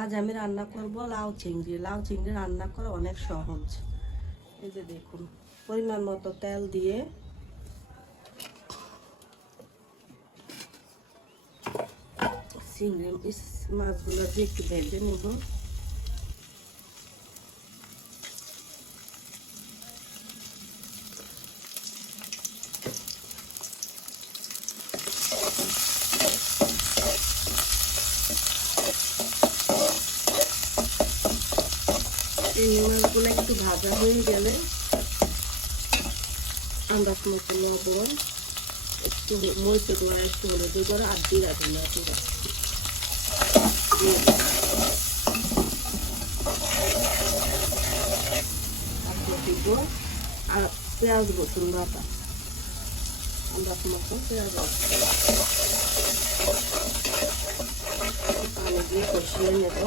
আজ আমি রান্না করব লাউ চিংড়ি। লাউ চিংড়ি রান্না করা অনেক সহজ। এই যে দেখুন, পরিমাণ মতো তেল দিয়ে চিংড়ি মাছগুলো দিয়ে একটু ভেজে নেব। চিংড়ি মাছগুলো একটু ভাজা হয়ে গেলে আন্দাজ মতো লবণ, একটু মরিচের গুঁড়া, একটু হলুদের গুঁড়া আর জিরা ধনিয়া গুঁড়া দিব। আর পেঁয়াজ রসুন বাটা, আন্দাজ মতো পেঁয়াজ পানি দিয়ে কষিয়ে নেব।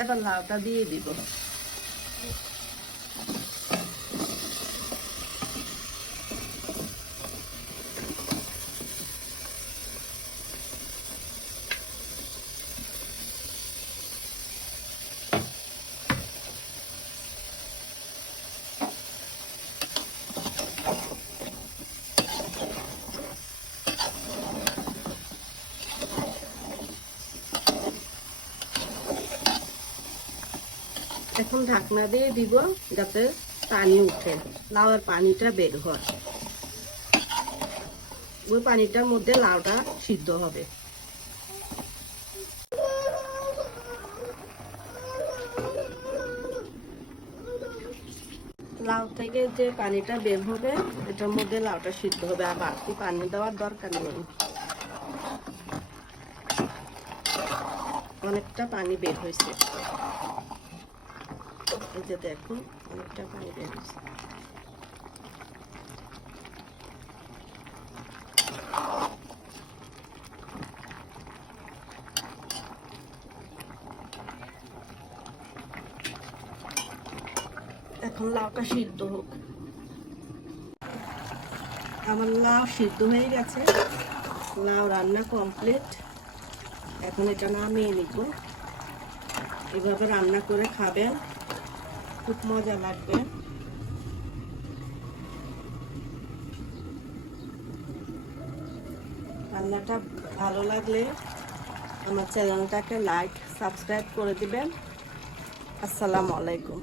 এবার লাউটা দিয়ে দিব। এখন ঢাকনা দিয়ে দিব যাতে পানি উঠে, লাউয়ের পানিটা বের হয়। ওই পানিটার মধ্যে লাউটা সিদ্ধ হবে। লাউ থেকে যে পানিটা বের হবে এটার মধ্যে লাউটা সিদ্ধ হবে, আর বাড়তি পানি দেওয়ার দরকার নেই। অনেকটা পানি বের হয়েছে, এই যে দেখুন অনেকটা পানি বের হয়েছে। এখন লাউটা সিদ্ধ হোক। আমার লাউ সিদ্ধ হয়ে গেছে, লাউ রান্না কমপ্লিট। এখন এটা নামিয়ে নিব। এভাবে রান্না করে খাবেন, খুব মজা লাগবে। রান্নাটা ভালো লাগলে আমার চ্যানেলটাকে লাইক সাবস্ক্রাইব করে দিবেন। আসসালামু আলাইকুম।